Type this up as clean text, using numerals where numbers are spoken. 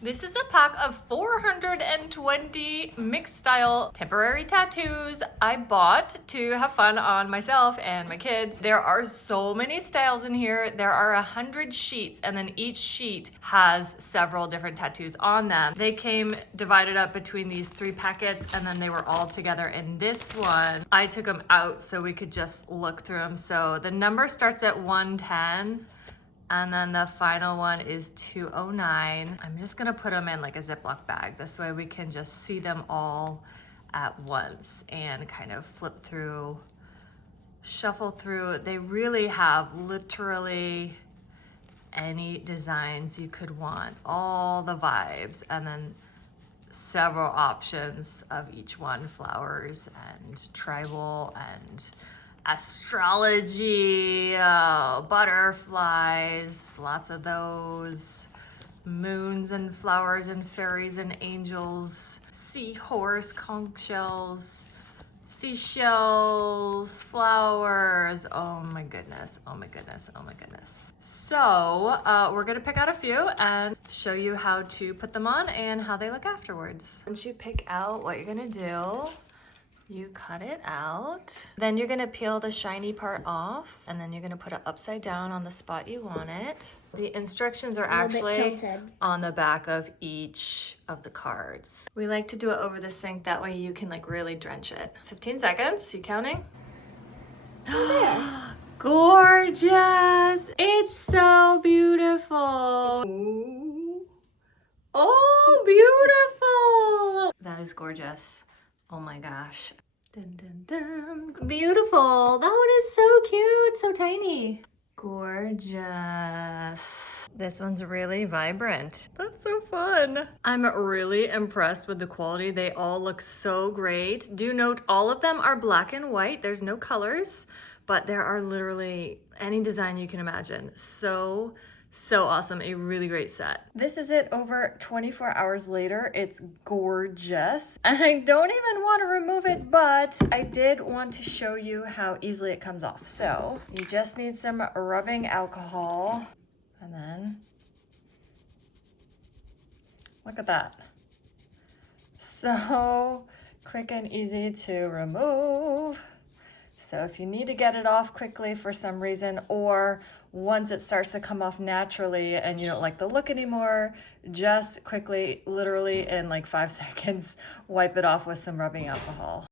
This is a pack of 420 mixed style temporary tattoos I bought to have fun on myself and my kids. There are so many styles in here. There are 100 sheets, and then each sheet has several different tattoos on them. They came divided up between these 3 packets, and then they were all together in this one. I took them out so we could just look through them. So the number starts at 110. And then the final one is 209. I'm just gonna put them in like a Ziploc bag. This way we can just see them all at once and kind of flip through, shuffle through. They really have literally any designs you could want, all the vibes, and then several options of each one, flowers and tribal and astrology, butterflies, lots of those, moons and flowers and fairies and angels, seahorse, conch shells, seashells, flowers. Oh my goodness, oh my goodness, oh my goodness. So we're gonna pick out a few and show you how to put them on and how they look afterwards. Once you pick out what you're gonna do, you cut it out. Then you're gonna peel the shiny part off, and then you're gonna put it upside down on the spot you want it. The instructions are actually on the back of each of the cards. We like to do it over the sink, that way you can like really drench it. 15 seconds, you counting? Gorgeous! It's so beautiful. Ooh. Oh, beautiful! That is gorgeous. Oh my gosh. Dun, dun, dun. Beautiful. That one is so cute, so tiny. Gorgeous. This one's really vibrant. That's so fun. I'm really impressed with the quality. They all look so great. Do note all of them are black and white. There's no colors, but there are literally any design you can imagine. So awesome. A really great set. This is it over 24 hours later. It's gorgeous. And I don't even want to remove it, but I did want to show you how easily it comes off. So you just need some rubbing alcohol, and then look at that. So quick and easy to remove. So if you need to get it off quickly for some reason, or once it starts to come off naturally and you don't like the look anymore, just quickly, literally in like 5 seconds, wipe it off with some rubbing alcohol.